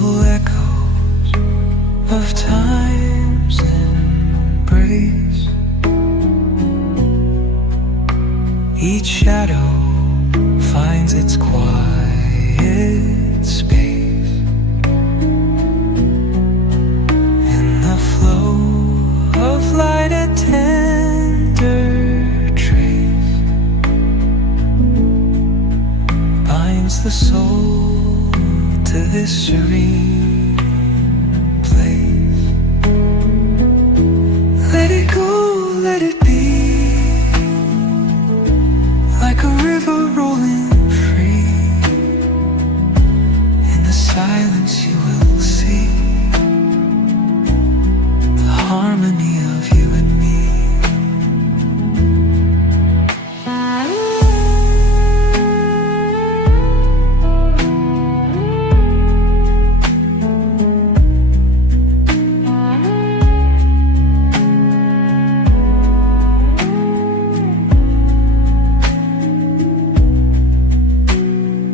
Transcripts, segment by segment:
Gentle echoes of time's embrace. Each shadow finds its quiet space in the flow of light, a tender trace binds the soul to this serene place. Let it go, let it be, like a river rolling free. In the silence you will see the harmony of you and me.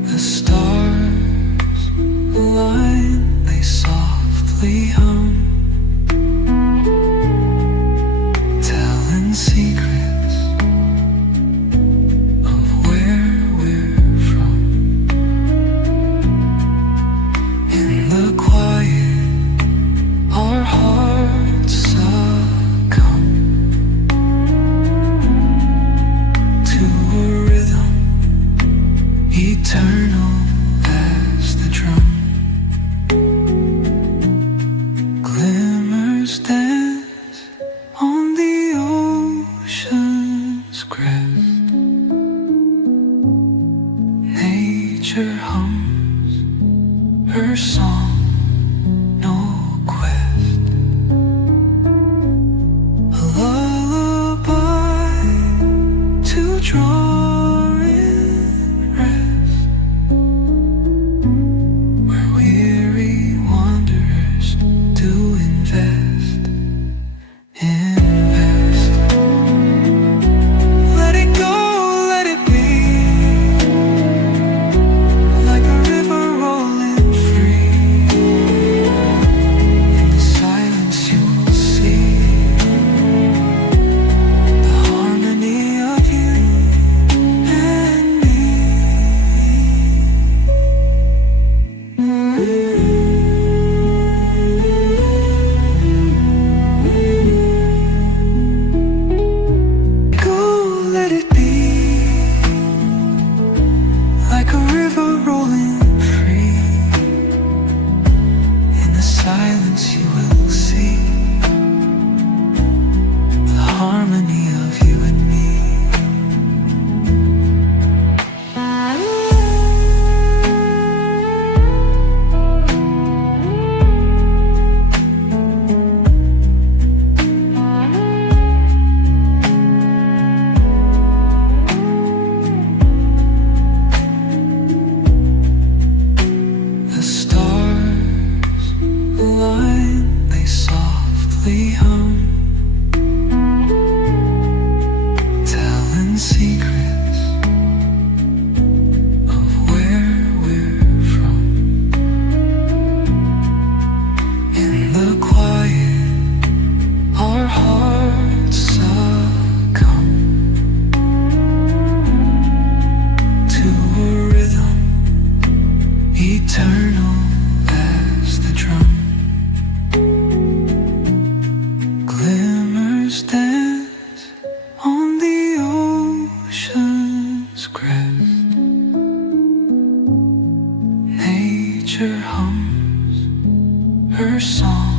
The stars align, they softly hum, telling secrets of where we're from. In the quiet, our hearts succumb to a rhythm eternal as the drum. Glimmers dance on the ocean's crest. Nature hums her song, no quest. A lullaby to draw in rest, where weary wanderers do invest. Let it go, let it be, like a river rolling free. In the silence you will see the harmony of you and me. Go, let it be, like a river rolling free. In the silence you will see the harmony of you and me. The stars align, they softly hum, telling secrets of where we're from. In the quiet, our hearts succumb to a rhythm eternal as the drum. Glimmers dance on the ocean's crest. Nature hums her song,